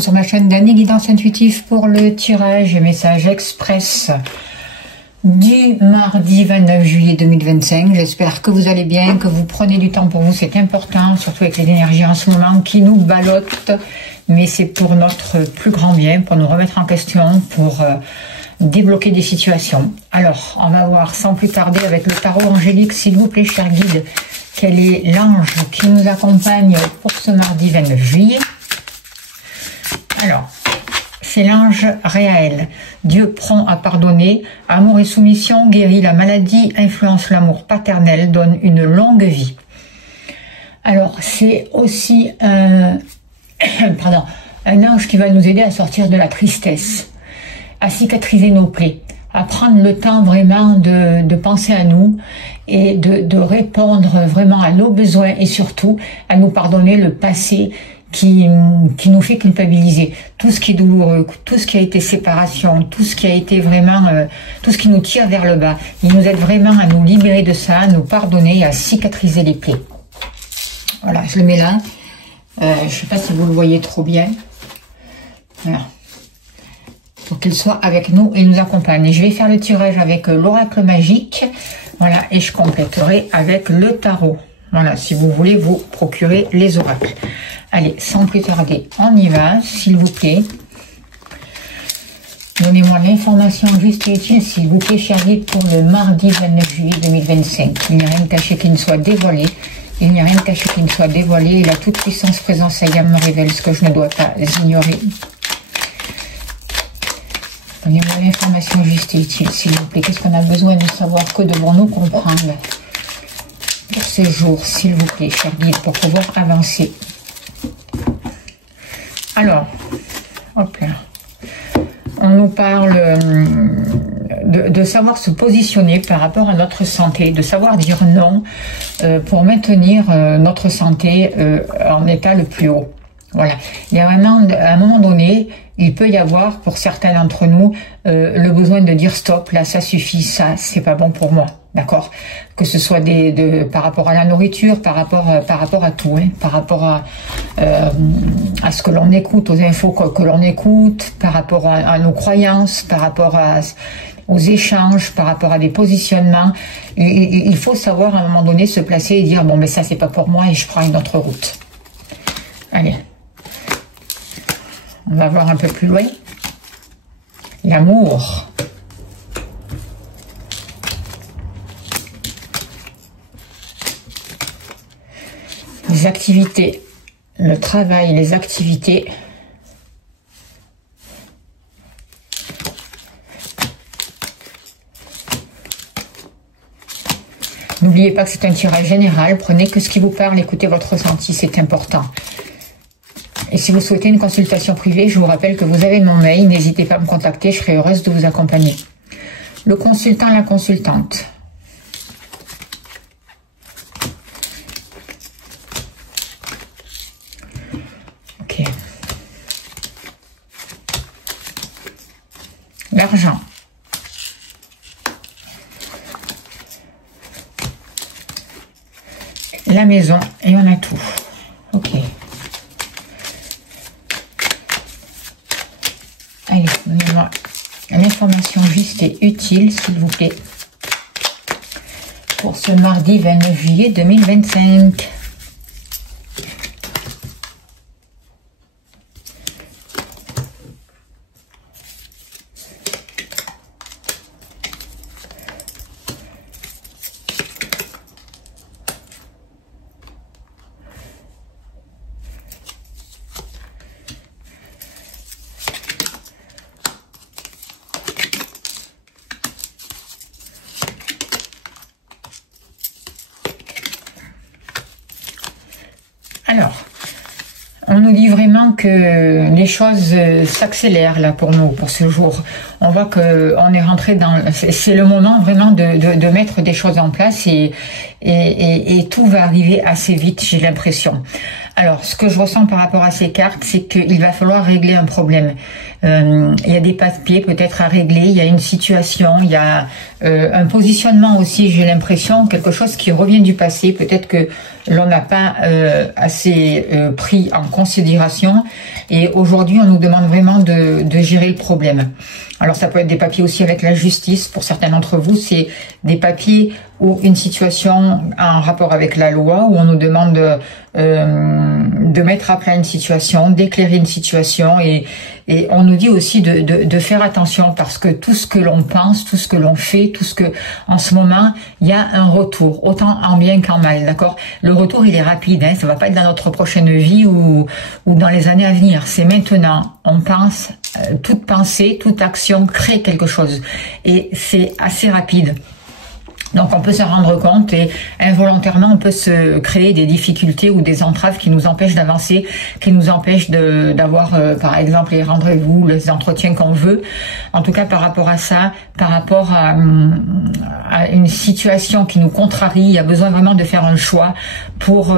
vous sur ma chaîne d'Annie Guidance Intuitive pour le tirage et message express du mardi 29 juillet 2025. J'espère que vous allez bien, que vous prenez du temps pour vous, c'est important, surtout avec les énergies en ce moment qui nous ballottent, mais c'est pour notre plus grand bien, pour nous remettre en question, pour débloquer des situations. Alors, on va voir sans plus tarder avec le tarot angélique, s'il vous plaît, cher guide, quel est l'ange qui nous accompagne pour ce mardi 29 juillet. Alors, c'est l'ange Réaël. Dieu prend à pardonner, amour et soumission, guérit la maladie, influence l'amour paternel, donne une longue vie. Alors, c'est aussi un ange qui va nous aider à sortir de la tristesse, à cicatriser nos plaies, à prendre le temps vraiment de penser à nous et de répondre vraiment à nos besoins et surtout à nous pardonner le passé qui nous fait culpabiliser. Tout ce qui est douloureux, tout ce qui a été séparation, tout ce qui a été vraiment, tout ce qui nous tire vers le bas. Il nous aide vraiment à nous libérer de ça, à nous pardonner et à cicatriser les plaies. Voilà, je le mets là. Je ne sais pas si vous le voyez trop bien. Voilà. Pour qu'il soit avec nous et nous accompagne. Et je vais faire le tirage avec l'oracle magique. Voilà, et je compléterai avec le tarot. Voilà, si vous voulez vous procurer les oracles. Allez, sans plus tarder, on y va, s'il vous plaît. Donnez-moi l'information juste et utile, s'il vous plaît, cher guide, pour le mardi 29 juillet 2025. Il n'y a rien de caché qui ne soit dévoilé. Il n'y a rien de caché qui ne soit dévoilé. Et la toute puissance présence ayant me révèle ce que je ne dois pas ignorer. Donnez-moi l'information juste et utile, s'il vous plaît. Qu'est-ce qu'on a besoin de savoir? Que devons-nous comprendre pour ces jours, s'il vous plaît, cher guide, pour pouvoir avancer? Alors, hop là. On nous parle de savoir se positionner par rapport à notre santé, de savoir dire non pour maintenir notre santé en état le plus haut. Voilà. Il y a vraiment, à un moment donné, il peut y avoir pour certains d'entre nous le besoin de dire stop, là ça suffit, ça c'est pas bon pour moi, d'accord? Que ce soit par rapport à la nourriture, par rapport à tout, hein, par rapport à ce que l'on écoute, aux infos que l'on écoute, par rapport à nos croyances, par rapport aux échanges, par rapport à des positionnements. Il faut savoir à un moment donné se placer et dire bon mais ça c'est pas pour moi et je prends une autre route. Allez. On va voir un peu plus loin. L'amour. Les activités. Le travail, les activités. N'oubliez pas que c'est un tirage général. Prenez que ce qui vous parle, écoutez votre ressenti, c'est important. Et si vous souhaitez une consultation privée, je vous rappelle que vous avez mon mail. N'hésitez pas à me contacter, je serai heureuse de vous accompagner. Le consultant, la consultante. Ok. L'argent. La maison, et on a tout. Ok. Allez, donnez-moi l'information juste et utile, s'il vous plaît, pour ce mardi 29 juillet 2025. Alors, on nous dit vraiment que les choses s'accélèrent là pour nous, pour ce jour. On voit qu'on est rentré dans... C'est le moment vraiment de mettre des choses en place et tout va arriver assez vite, j'ai l'impression. Alors, ce que je ressens par rapport à ces cartes, c'est qu'il va falloir régler un problème. Il y a des papiers peut-être à régler, il y a une situation, il y a un positionnement aussi, j'ai l'impression, quelque chose qui revient du passé, peut-être que l'on n'a pas assez pris en considération, et aujourd'hui on nous demande vraiment de gérer le problème. Alors ça peut être des papiers aussi avec la justice, pour certains d'entre vous, c'est des papiers ou une situation en rapport avec la loi, où on nous demande de mettre à plat une situation, d'éclairer une situation, et on nous dit aussi de faire attention, parce que tout ce que l'on pense, tout ce que l'on fait, tout ce que, en ce moment, il y a un retour, autant en bien qu'en mal, d'accord? Le retour, il est rapide, hein, ça va pas être dans notre prochaine vie ou dans les années à venir, c'est maintenant. On pense, toute pensée, toute action crée quelque chose, et c'est assez rapide. Donc on peut se rendre compte, et involontairement on peut se créer des difficultés ou des entraves qui nous empêchent d'avancer, qui nous empêchent d'avoir par exemple les rendez-vous, les entretiens qu'on veut. En tout cas par rapport à ça, par rapport à une situation qui nous contrarie, il y a besoin vraiment de faire un choix pour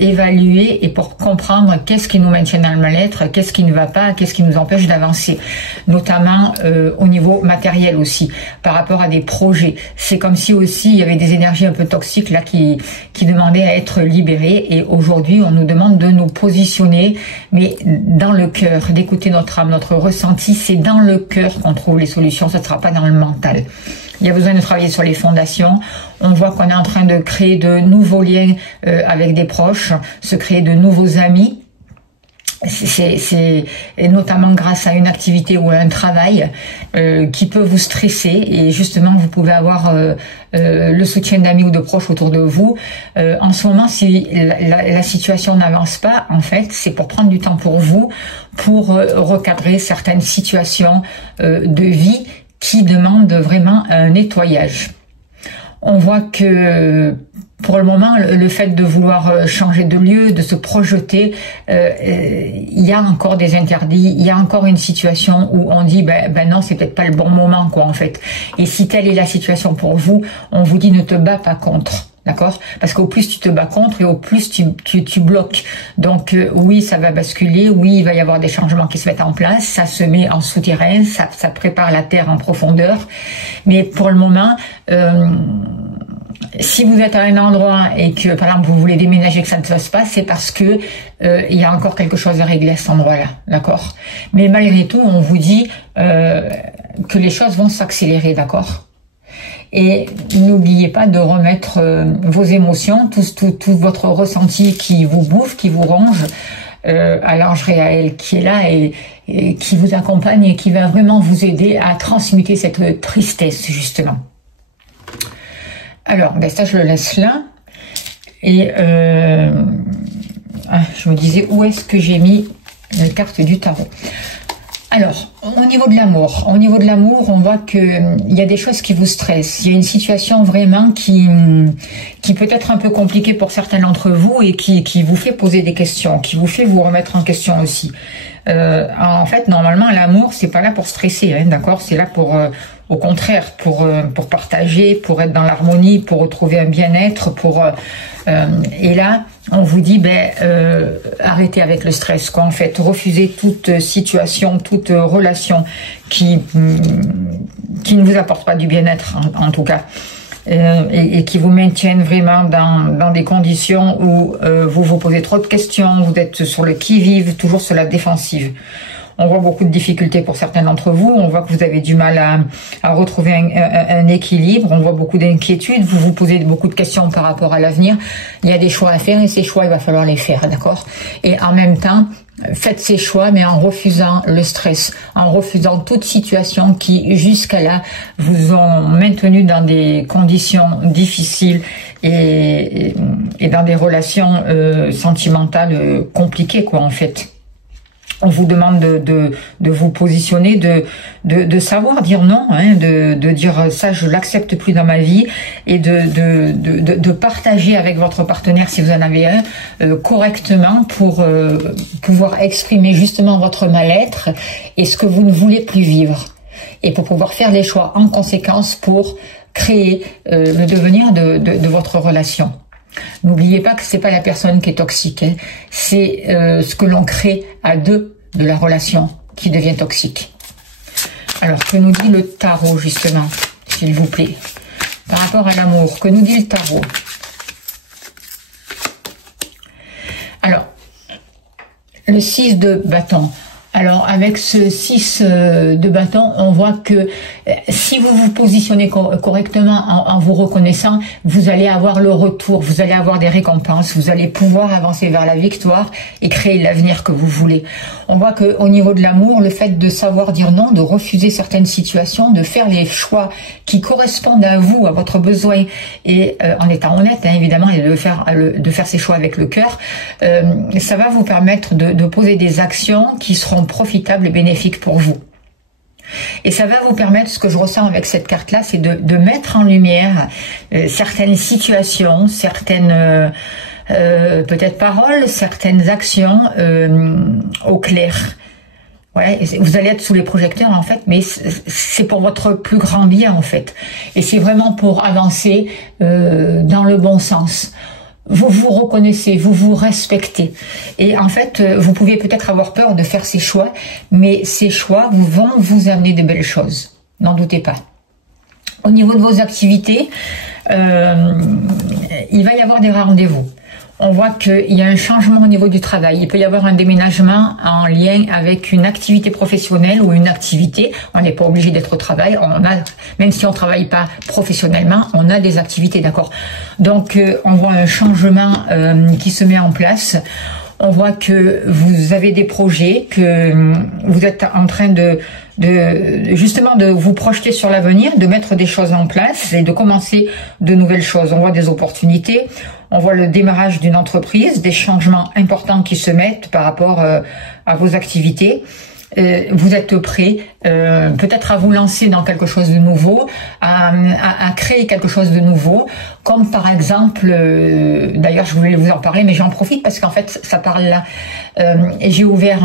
évaluer et pour comprendre qu'est-ce qui nous maintient dans le mal-être, qu'est-ce qui ne va pas, qu'est-ce qui nous empêche d'avancer, notamment au niveau matériel aussi, par rapport à des projets. C'est comme si aussi il y avait des énergies un peu toxiques là qui demandaient à être libérées, et aujourd'hui on nous demande de nous positionner, mais dans le cœur, d'écouter notre âme, notre ressenti. C'est dans le cœur qu'on trouve les solutions, ça ne sera pas dans le mental. Il y a besoin de travailler sur les fondations. On voit qu'on est en train de créer de nouveaux liens avec des proches, se créer de nouveaux amis. C'est notamment grâce à une activité ou à un travail qui peut vous stresser, et justement vous pouvez avoir le soutien d'amis ou de proches autour de vous. En ce moment, si la situation n'avance pas, en fait, c'est pour prendre du temps pour vous, pour recadrer certaines situations de vie qui demandent vraiment un nettoyage. On voit que pour le moment, le fait de vouloir changer de lieu, de se projeter, il y a encore des interdits, il y a encore une situation où on dit ben non, c'est peut-être pas le bon moment quoi en fait. Et si telle est la situation pour vous, on vous dit ne te bats pas contre. D'accord? Parce qu'au plus tu te bats contre, et au plus tu bloques. Donc oui, ça va basculer, oui, il va y avoir des changements qui se mettent en place, ça se met en souterrain, ça prépare la terre en profondeur. Mais pour le moment, si vous êtes à un endroit et que par exemple vous voulez déménager, que ça ne se passe pas, c'est parce que il y a encore quelque chose à régler à cet endroit-là, d'accord? Mais malgré tout, on vous dit que les choses vont s'accélérer, d'accord? Et n'oubliez pas de remettre vos émotions, tout votre ressenti qui vous bouffe, qui vous ronge, à l'ange Réaël qui est là et qui vous accompagne et qui va vraiment vous aider à transmuter cette tristesse, justement. Alors, ben ça, je le laisse là. Et je me disais, où est-ce que j'ai mis la carte du tarot? Alors, au niveau de l'amour, on voit que il y a des choses qui vous stressent. Il y a une situation vraiment qui peut être un peu compliquée pour certains d'entre vous et qui vous fait poser des questions, qui vous fait vous remettre en question aussi. En fait, normalement, l'amour, c'est pas là pour stresser, hein, d'accord? C'est là pour, au contraire, pour partager, pour être dans l'harmonie, pour retrouver un bien-être, et là, on vous dit, arrêtez avec le stress, quoi. En fait, refusez toute situation, toute relation qui ne vous apporte pas du bien-être, en tout cas. Et qui vous maintiennent vraiment dans des conditions où vous vous posez trop de questions, vous êtes sur le qui-vive, toujours sur la défensive. On voit beaucoup de difficultés pour certains d'entre vous, on voit que vous avez du mal à retrouver un équilibre, on voit beaucoup d'inquiétudes, vous vous posez beaucoup de questions par rapport à l'avenir. Il y a des choix à faire et ces choix, il va falloir les faire, d'accord? Et en même temps, faites ces choix, mais en refusant le stress, en refusant toute situation qui, jusqu'à là, vous ont maintenu dans des conditions difficiles et dans des relations sentimentales compliquées, quoi, en fait. On vous demande de vous positionner, de savoir dire non, hein, de dire ça, je l'accepte plus dans ma vie, et de partager avec votre partenaire, si vous en avez un, correctement pour pouvoir exprimer justement votre mal-être et ce que vous ne voulez plus vivre, et pour pouvoir faire les choix en conséquence pour créer le devenir de votre relation. N'oubliez pas que c'est pas la personne qui est toxique, hein. C'est ce que l'on crée à deux de la relation qui devient toxique. Alors, que nous dit le tarot, justement, s'il vous plaît, par rapport à l'amour, que nous dit le tarot? Alors, le 6 de bâton. Alors, avec ce 6 de bâton, on voit que si vous vous positionnez correctement en vous reconnaissant, vous allez avoir le retour, vous allez avoir des récompenses, vous allez pouvoir avancer vers la victoire et créer l'avenir que vous voulez. On voit que au niveau de l'amour, le fait de savoir dire non, de refuser certaines situations, de faire les choix qui correspondent à vous, à votre besoin, et en étant honnête, hein, évidemment, et de faire ces choix avec le cœur, ça va vous permettre de poser des actions qui seront profitables et bénéfiques pour vous. Et ça va vous permettre, ce que je ressens avec cette carte-là, c'est de mettre en lumière certaines situations, certaines peut-être paroles, certaines actions au clair. Ouais, vous allez être sous les projecteurs en fait, mais c'est pour votre plus grand bien en fait. Et c'est vraiment pour avancer dans le bon sens. Vous vous reconnaissez, vous vous respectez. Et en fait, vous pouvez peut-être avoir peur de faire ces choix, mais ces choix vont vous amener de belles choses. N'en doutez pas. Au niveau de vos activités, il va y avoir des rendez-vous. On voit qu'il y a un changement au niveau du travail. Il peut y avoir un déménagement en lien avec une activité professionnelle ou une activité. On n'est pas obligé d'être au travail. Même si on ne travaille pas professionnellement, on a des activités, d'accord. Donc, on voit un changement qui se met en place. On voit que vous avez des projets, que vous êtes en train justement de vous projeter sur l'avenir, de mettre des choses en place et de commencer de nouvelles choses. On voit des opportunités, on voit le démarrage d'une entreprise, des changements importants qui se mettent par rapport à vos activités. Vous êtes prêt peut-être à vous lancer dans quelque chose de nouveau, à créer quelque chose de nouveau, comme par exemple, d'ailleurs je voulais vous en parler, mais j'en profite parce qu'en fait ça parle là, et j'ai ouvert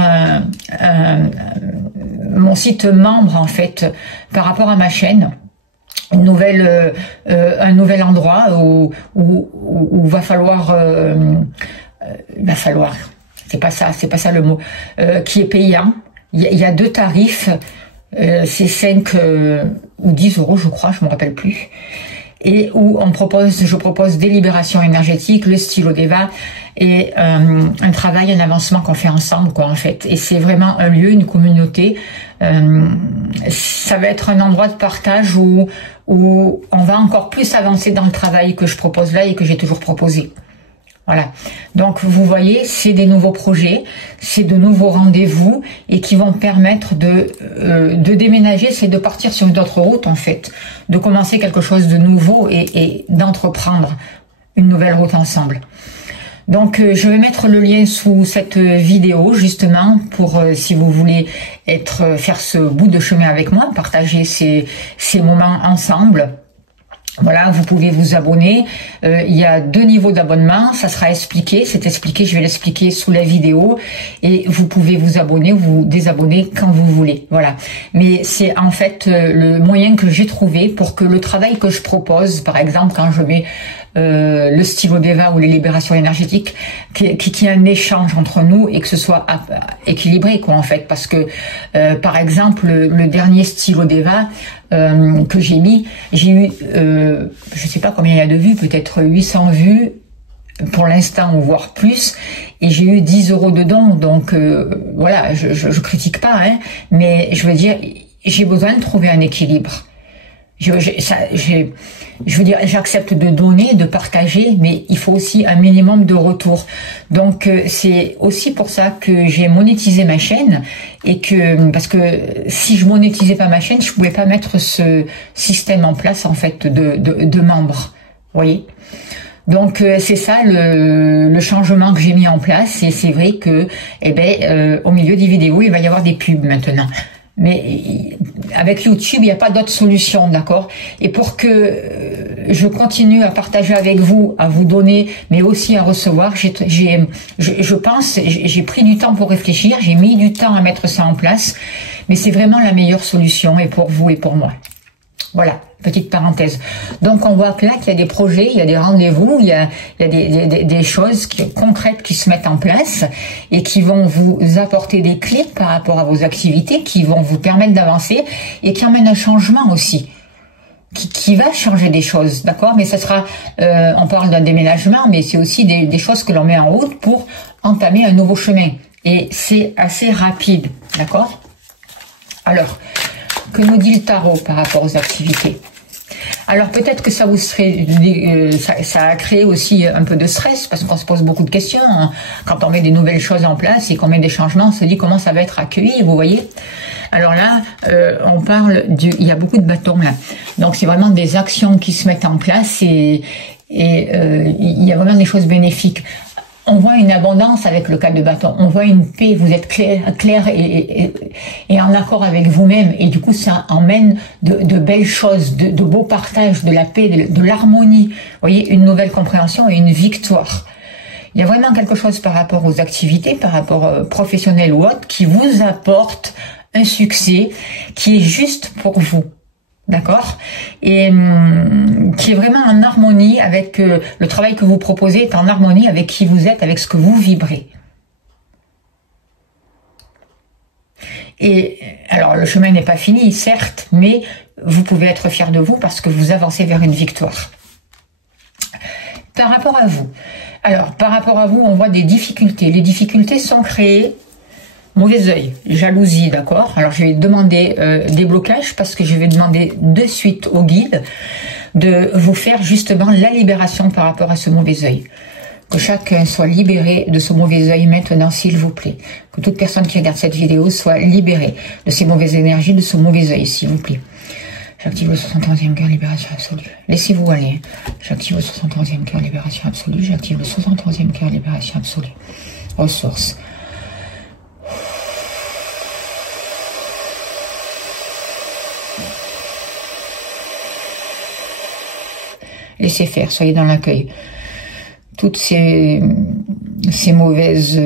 mon site membre en fait par rapport à ma chaîne, un nouvel endroit où va falloir, c'est pas ça le mot, qui est payant. Il y a deux tarifs, c'est 5 ou 10 euros, je crois, je me rappelle plus, et où je propose des libérations énergétiques, le stylo Deva et un travail, un avancement qu'on fait ensemble, quoi, en fait. Et c'est vraiment un lieu, une communauté. Ça va être un endroit de partage où on va encore plus avancer dans le travail que je propose là et que j'ai toujours proposé. Voilà. Donc, vous voyez, c'est des nouveaux projets, c'est de nouveaux rendez-vous et qui vont permettre de déménager, c'est de partir sur une autre route, en fait, de commencer quelque chose de nouveau et d'entreprendre une nouvelle route ensemble. Donc, je vais mettre le lien sous cette vidéo, justement, pour, si vous voulez faire ce bout de chemin avec moi, partager ces moments ensemble. Voilà, vous pouvez vous abonner. Il y a 2 niveaux d'abonnement. Ça sera expliqué. C'est expliqué. Je vais l'expliquer sous la vidéo. Et vous pouvez vous abonner ou vous désabonner quand vous voulez. Voilà. Mais c'est en fait le moyen que j'ai trouvé pour que le travail que je propose, par exemple, quand je mets le stylo Deva ou les libérations énergétiques, qu'il y ait un échange entre nous et que ce soit équilibré, quoi, en fait. Parce que, par exemple, le dernier stylo Deva que j'ai mis, j'ai eu, je sais pas combien il y a de vues, peut-être 800 vues pour l'instant, ou voire plus, et j'ai eu 10 euros de dons. Donc voilà, je critique pas, hein, mais je veux dire, j'ai besoin de trouver un équilibre. Je veux dire, j'accepte de donner, de partager, mais il faut aussi un minimum de retour. Donc, c'est aussi pour ça que j'ai monétisé ma chaîne et parce que si je monétisais pas ma chaîne, je pouvais pas mettre ce système en place, en fait, de membres. Vous voyez? Donc, c'est ça le changement que j'ai mis en place, et c'est vrai que, au milieu des vidéos, il va y avoir des pubs maintenant. Mais avec YouTube, il n'y a pas d'autre solution, d'accord? Et pour que je continue à partager avec vous, à vous donner, mais aussi à recevoir, je pense, j'ai pris du temps pour réfléchir, j'ai mis du temps à mettre ça en place, mais c'est vraiment la meilleure solution, et pour vous et pour moi. Voilà, petite parenthèse. Donc on voit que là qu'il y a des projets, il y a des rendez-vous, il y a des choses concrètes qui se mettent en place et qui vont vous apporter des clés par rapport à vos activités, qui vont vous permettre d'avancer et qui emmènent un changement aussi. Qui va changer des choses, d'accord? Mais ça sera, on parle d'un déménagement, mais c'est aussi des choses que l'on met en route pour entamer un nouveau chemin. Et c'est assez rapide, d'accord? Alors, que nous dit le tarot par rapport aux activités? Alors peut-être que ça vous serait, ça a créé aussi un peu de stress parce qu'on se pose beaucoup de questions hein. Quand on met des nouvelles choses en place et qu'on met des changements, on se dit comment ça va être accueilli, vous voyez. Alors là, on parle il y a beaucoup de bâtons là, donc c'est vraiment des actions qui se mettent en place et il y a vraiment des choses bénéfiques. On voit une abondance avec le 4 de bâton, on voit une paix, vous êtes clair et en accord avec vous-même et du coup ça emmène de belles choses, de beaux partages, de la paix, de l'harmonie, vous voyez, une nouvelle compréhension et une victoire. Il y a vraiment quelque chose par rapport aux activités, par rapport professionnelles ou autres, qui vous apporte un succès qui est juste pour vous. D'accord? Et qui est vraiment en harmonie avec le travail que vous proposez est en harmonie avec qui vous êtes, avec ce que vous vibrez. Et alors le chemin n'est pas fini, certes, mais vous pouvez être fier de vous parce que vous avancez vers une victoire. Par rapport à vous, alors par rapport à vous, on voit des difficultés. Les difficultés sont créées. Mauvais œil, jalousie, d'accord? Alors je vais demander des blocages parce que je vais demander de suite au guide de vous faire justement la libération par rapport à ce mauvais œil. Que chacun soit libéré de ce mauvais œil maintenant, s'il vous plaît. Que toute personne qui regarde cette vidéo soit libérée de ces mauvaises énergies, de ce mauvais œil, s'il vous plaît. J'active le 71e cœur, libération absolue. Laissez-vous aller. J'active le 71e cœur, libération absolue. J'active le 71e cœur, libération absolue. Ressources. Laissez faire, soyez dans l'accueil. Toutes ces mauvaises,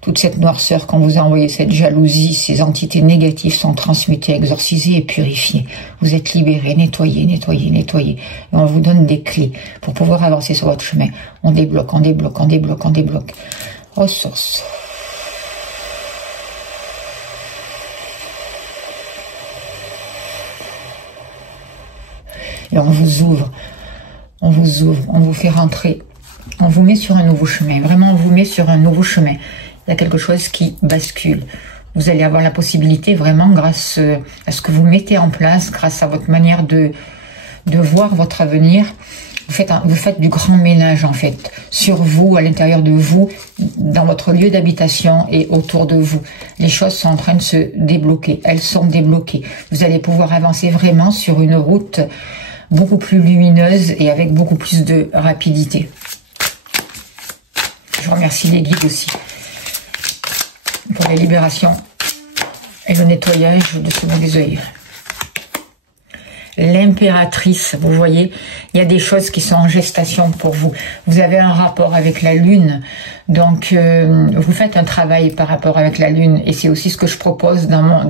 toute cette noirceur qu'on vous a envoyée, cette jalousie, ces entités négatives sont transmutées, exorcisées et purifiées. Vous êtes libérés, nettoyés, nettoyés, nettoyés. Et on vous donne des clés pour pouvoir avancer sur votre chemin. On débloque, on débloque, on débloque, on débloque. Ressources. Et on vous ouvre. On vous ouvre, on vous fait rentrer, on vous met sur un nouveau chemin. Vraiment, on vous met sur un nouveau chemin. Il y a quelque chose qui bascule. Vous allez avoir la possibilité, vraiment, grâce à ce que vous mettez en place, grâce à votre manière de voir votre avenir, vous faites du grand ménage, en fait, sur vous, à l'intérieur de vous, dans votre lieu d'habitation et autour de vous. Les choses sont en train de se débloquer. Elles sont débloquées. Vous allez pouvoir avancer vraiment sur une route beaucoup plus lumineuse et avec beaucoup plus de rapidité. Je remercie les guides aussi pour les libérations et le nettoyage de ce mauvais œil. L'impératrice, vous voyez, il y a des choses qui sont en gestation pour vous. Vous avez un rapport avec la lune, donc vous faites un travail par rapport avec la lune, et c'est aussi ce que je propose dans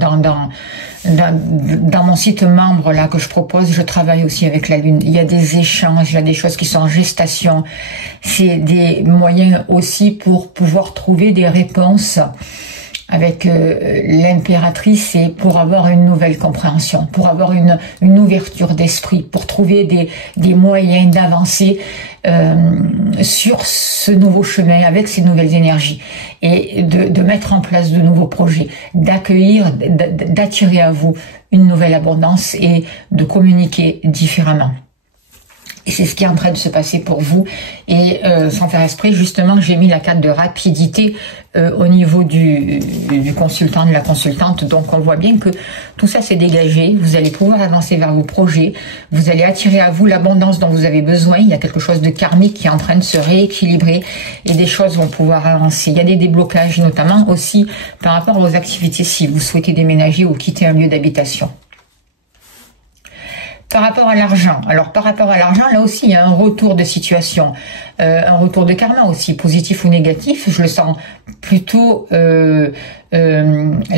mon site membre là que je propose. Je travaille aussi avec la lune. Il y a des échanges, il y a des choses qui sont en gestation. C'est des moyens aussi pour pouvoir trouver des réponses avec l'impératrice, et pour avoir une nouvelle compréhension, pour avoir une ouverture d'esprit, pour trouver des moyens d'avancer sur ce nouveau chemin avec ces nouvelles énergies, et de mettre en place de nouveaux projets, d'accueillir, d'attirer à vous une nouvelle abondance et de communiquer différemment. Et c'est ce qui est en train de se passer pour vous. Et sans faire esprit, justement, j'ai mis la carte de rapidité au niveau du consultant, de la consultante. Donc on voit bien que tout ça s'est dégagé. Vous allez pouvoir avancer vers vos projets. Vous allez attirer à vous l'abondance dont vous avez besoin. Il y a quelque chose de karmique qui est en train de se rééquilibrer et des choses vont pouvoir avancer. Il y a des déblocages, notamment aussi par rapport aux activités si vous souhaitez déménager ou quitter un lieu d'habitation. Par rapport à l'argent, alors par rapport à l'argent, là aussi il y a un retour de situation, un retour de karma aussi, positif ou négatif. Je le sens plutôt, là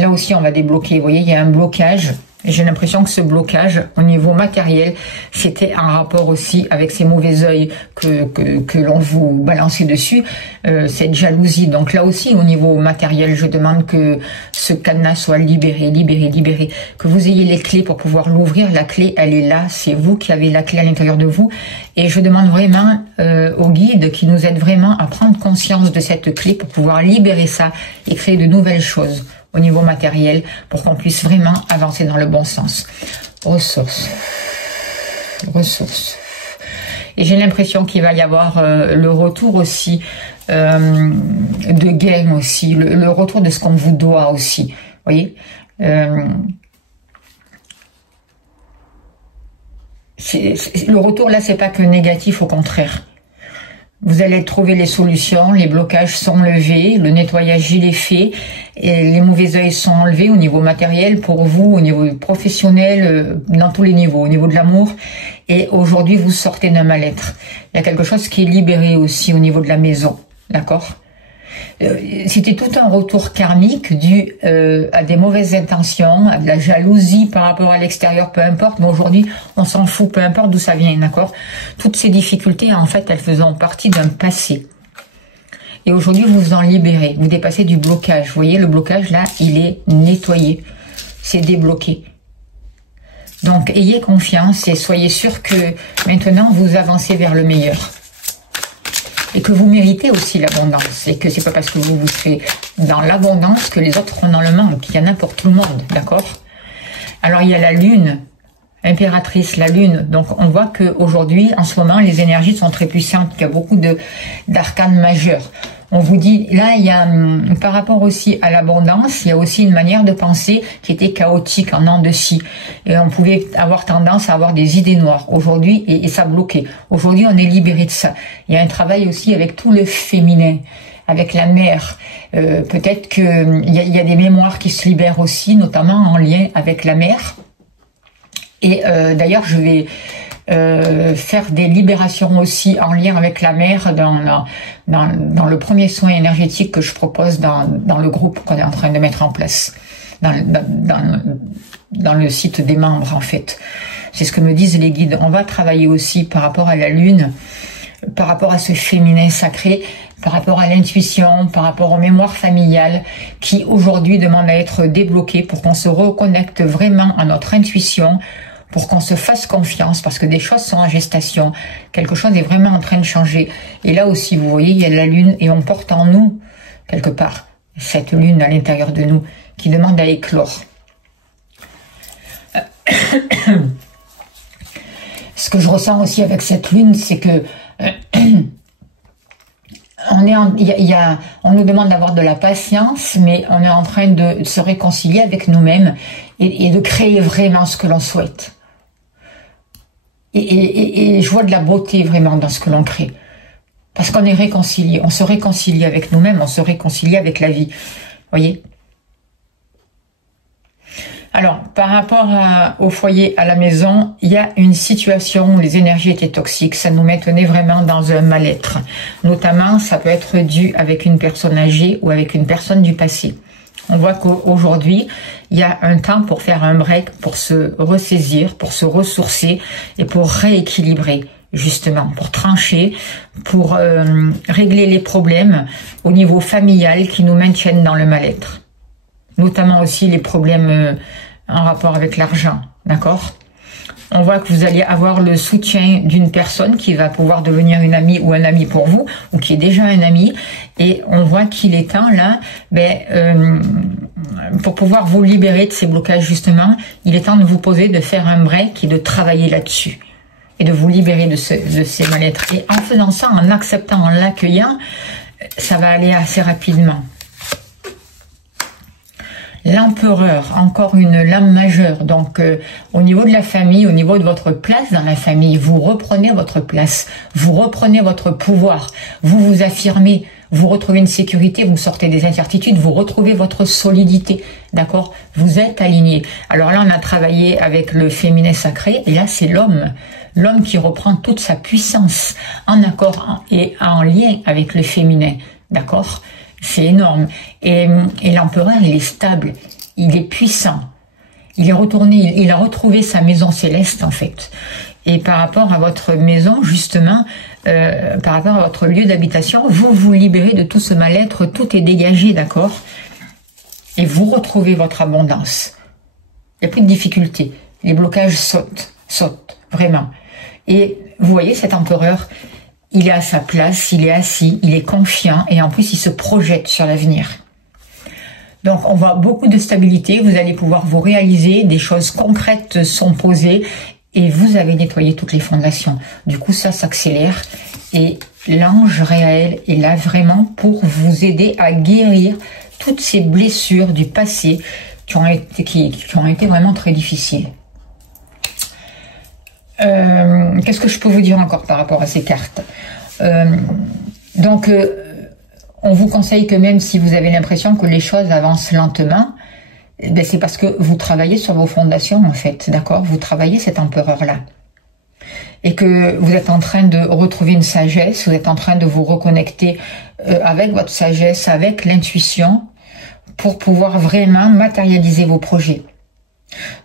aussi on va débloquer, vous voyez, il y a un blocage Et j'ai l'impression que ce blocage au niveau matériel, c'était un rapport aussi avec ces mauvais œils que l'on vous balançait dessus, cette jalousie. Donc là aussi, au niveau matériel, je demande que ce cadenas soit libéré, libéré, libéré. Que vous ayez les clés pour pouvoir l'ouvrir. La clé, elle est là. C'est vous qui avez la clé à l'intérieur de vous. Et je demande vraiment au guide qui nous aide vraiment à prendre conscience de cette clé pour pouvoir libérer ça et créer de nouvelles choses au niveau matériel pour qu'on puisse vraiment avancer dans le bon sens. Ressources. Ressources. Et j'ai l'impression qu'il va y avoir le retour aussi de gain aussi, le retour de ce qu'on vous doit aussi. Vous voyez, le retour là, c'est pas que négatif, au contraire. Vous allez trouver les solutions, les blocages sont levés, le nettoyage il est fait, et les mauvais œils sont enlevés au niveau matériel pour vous, au niveau professionnel, dans tous les niveaux, au niveau de l'amour. Et aujourd'hui, vous sortez d'un mal-être. Il y a quelque chose qui est libéré aussi au niveau de la maison, d'accord ? C'était tout un retour karmique dû à des mauvaises intentions, à de la jalousie par rapport à l'extérieur, peu importe, mais aujourd'hui on s'en fout, peu importe d'où ça vient, d'accord? Toutes ces difficultés, en fait, elles faisaient partie d'un passé. Et aujourd'hui vous vous en libérez, vous dépassez du blocage. Vous voyez, le blocage là, il est nettoyé, c'est débloqué. Donc ayez confiance et soyez sûr que maintenant vous avancez vers le meilleur. Et que vous méritez aussi l'abondance. Et que c'est pas parce que vous serez dans l'abondance que les autres seront dans le manque. Il y en a pour tout le monde, d'accord? Alors il y a la lune, impératrice, la lune. Donc on voit qu'aujourd'hui, en ce moment, les énergies sont très puissantes. Il y a beaucoup d'arcanes majeurs. On vous dit, là, il y a, par rapport aussi à l'abondance, il y a aussi une manière de penser qui était chaotique, en an de scie. Et on pouvait avoir tendance à avoir des idées noires aujourd'hui et ça bloquait. Aujourd'hui, on est libéré de ça. Il y a un travail aussi avec tout le féminin, avec la mère. Peut-être qu'il y a des mémoires qui se libèrent aussi, notamment en lien avec la mère. Et d'ailleurs, je vais faire des libérations aussi en lien avec la mère dans le premier soin énergétique que je propose dans le groupe qu'on est en train de mettre en place, dans le site des membres en fait. C'est ce que me disent les guides. On va travailler aussi par rapport à la lune, par rapport à ce féminin sacré, par rapport à l'intuition, par rapport aux mémoires familiales qui aujourd'hui demandent à être débloquées pour qu'on se reconnecte vraiment à notre intuition, pour qu'on se fasse confiance, parce que des choses sont en gestation, quelque chose est vraiment en train de changer. Et là aussi, vous voyez, il y a la lune, et on porte en nous, quelque part, cette lune à l'intérieur de nous, qui demande à éclore. Ce que je ressens aussi avec cette lune, c'est que on nous demande d'avoir de la patience, mais on est en train de se réconcilier avec nous-mêmes et de créer vraiment ce que l'on souhaite. Et je vois de la beauté vraiment dans ce que l'on crée. Parce qu'on est réconcilié, on se réconcilie avec nous-mêmes, on se réconcilie avec la vie. Voyez ? Alors, par rapport au foyer, à la maison, il y a une situation où les énergies étaient toxiques. Ça nous maintenait vraiment dans un mal-être. Notamment, ça peut être dû avec une personne âgée ou avec une personne du passé. On voit qu'aujourd'hui, il y a un temps pour faire un break, pour se ressaisir, pour se ressourcer et pour rééquilibrer, justement, pour trancher, pour régler les problèmes au niveau familial qui nous maintiennent dans le mal-être. Notamment aussi les problèmes en rapport avec l'argent, d'accord ? On voit que vous allez avoir le soutien d'une personne qui va pouvoir devenir une amie ou un ami pour vous, ou qui est déjà un ami, et on voit qu'il est temps là, pour pouvoir vous libérer de ces blocages justement, il est temps de vous poser, de faire un break et de travailler là-dessus, et de vous libérer de ces mal-être. Et en faisant ça, en acceptant, en l'accueillant, ça va aller assez rapidement. L'empereur, encore une lame majeure. Donc, au niveau de la famille, au niveau de votre place dans la famille, vous reprenez votre place, vous reprenez votre pouvoir, vous vous affirmez, vous retrouvez une sécurité, vous sortez des incertitudes, vous retrouvez votre solidité, d'accord? Vous êtes aligné. Alors là, on a travaillé avec le féminin sacré, et là, c'est l'homme. L'homme qui reprend toute sa puissance en accord et en lien avec le féminin, d'accord? C'est énorme. Et l'empereur, il est stable, il est puissant. Il est retourné, il a retrouvé sa maison céleste en fait. Et par rapport à votre maison, justement, par rapport à votre lieu d'habitation, vous vous libérez de tout ce mal-être, tout est dégagé, d'accord? Et vous retrouvez votre abondance. Il n'y a plus de difficultés. Les blocages sautent, vraiment. Et vous voyez, cet empereur, il est à sa place, il est assis, il est confiant, et en plus, il se projette sur l'avenir. Donc, on voit beaucoup de stabilité, vous allez pouvoir vous réaliser, des choses concrètes sont posées, et vous avez nettoyé toutes les fondations. Du coup, ça s'accélère, et l'ange réel est là vraiment pour vous aider à guérir toutes ces blessures du passé qui ont été vraiment très difficiles. Qu'est-ce que je peux vous dire encore par rapport à ces cartes? On vous conseille que même si vous avez l'impression que les choses avancent lentement, ben c'est parce que vous travaillez sur vos fondations en fait, d'accord? Vous travaillez cet empereur-là. Et que vous êtes en train de retrouver une sagesse, vous êtes en train de vous reconnecter avec votre sagesse, avec l'intuition, pour pouvoir vraiment matérialiser vos projets.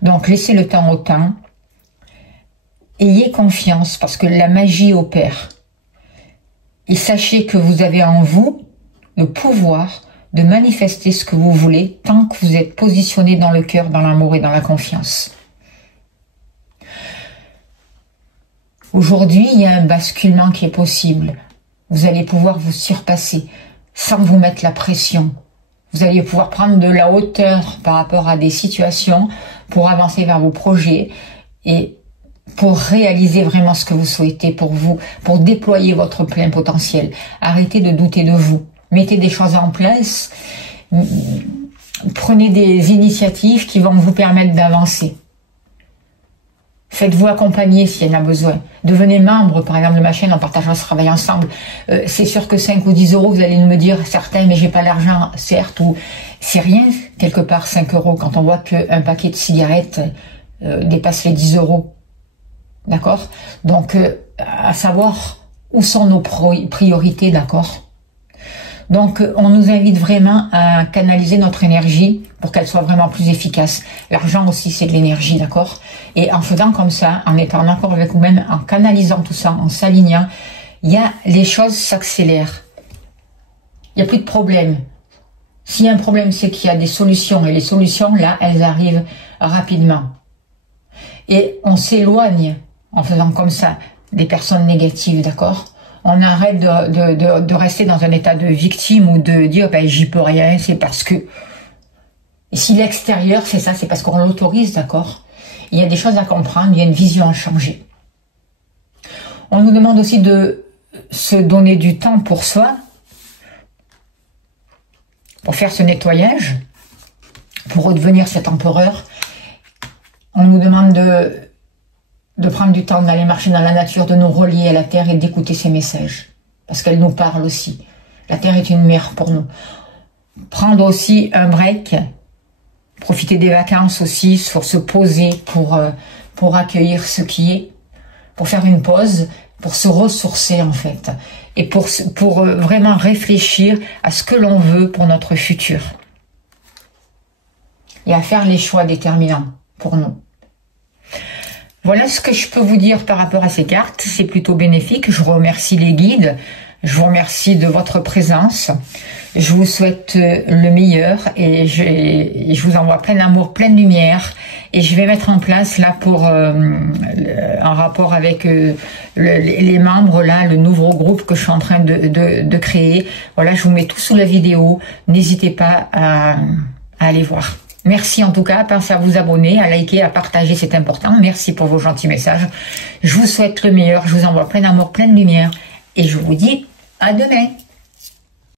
Donc laissez le temps au temps, ayez confiance parce que la magie opère. Et sachez que vous avez en vous le pouvoir de manifester ce que vous voulez tant que vous êtes positionné dans le cœur, dans l'amour et dans la confiance. Aujourd'hui, il y a un basculement qui est possible. Vous allez pouvoir vous surpasser sans vous mettre la pression. Vous allez pouvoir prendre de la hauteur par rapport à des situations pour avancer vers vos projets et pour réaliser vraiment ce que vous souhaitez pour vous, pour déployer votre plein potentiel. Arrêtez de douter de vous. Mettez des choses en place. Prenez des initiatives qui vont vous permettre d'avancer. Faites-vous accompagner s'il y en a besoin. Devenez membre, par exemple, de ma chaîne en partageant ce travail ensemble. C'est sûr que 5 ou 10 euros, vous allez me dire, certains, mais j'ai pas l'argent, certes, ou c'est rien, quelque part, 5 euros, quand on voit qu'un paquet de cigarettes dépasse les 10 euros. D'accord? Donc, à savoir où sont nos priorités, d'accord? Donc, on nous invite vraiment à canaliser notre énergie pour qu'elle soit vraiment plus efficace. L'argent aussi, c'est de l'énergie, d'accord? Et en faisant comme ça, en étant en accord avec vous-même, en canalisant tout ça, en s'alignant, les choses s'accélèrent. Il n'y a plus de problème. S'il y a un problème, c'est qu'il y a des solutions. Et les solutions, là, elles arrivent rapidement. Et on s'éloigne, en faisant comme ça, des personnes négatives, d'accord? On arrête de rester dans un état de victime ou de dire ben, j'y peux rien, c'est parce que... Et si l'extérieur, c'est ça, c'est parce qu'on l'autorise, d'accord? Il y a des choses à comprendre, il y a une vision à changer. On nous demande aussi de se donner du temps pour soi, pour faire ce nettoyage, pour redevenir cet empereur. On nous demande de prendre du temps d'aller marcher dans la nature, de nous relier à la terre et d'écouter ses messages. Parce qu'elle nous parle aussi. La terre est une mère pour nous. Prendre aussi un break, profiter des vacances aussi, pour se poser, pour accueillir ce qui est, pour faire une pause, pour se ressourcer en fait. Et pour vraiment réfléchir à ce que l'on veut pour notre futur. Et à faire les choix déterminants pour nous. Voilà ce que je peux vous dire par rapport à ces cartes. C'est plutôt bénéfique. Je remercie les guides. Je vous remercie de votre présence. Je vous souhaite le meilleur et je vous envoie plein d'amour, plein de lumière. Et je vais mettre en place là en rapport avec les membres, là, le nouveau groupe que je suis en train de créer. Voilà, je vous mets tout sous la vidéo. N'hésitez pas à aller voir. Merci en tout cas, pensez à vous abonner, à liker, à partager, c'est important. Merci pour vos gentils messages. Je vous souhaite le meilleur, je vous envoie plein d'amour, plein de lumière et je vous dis à demain.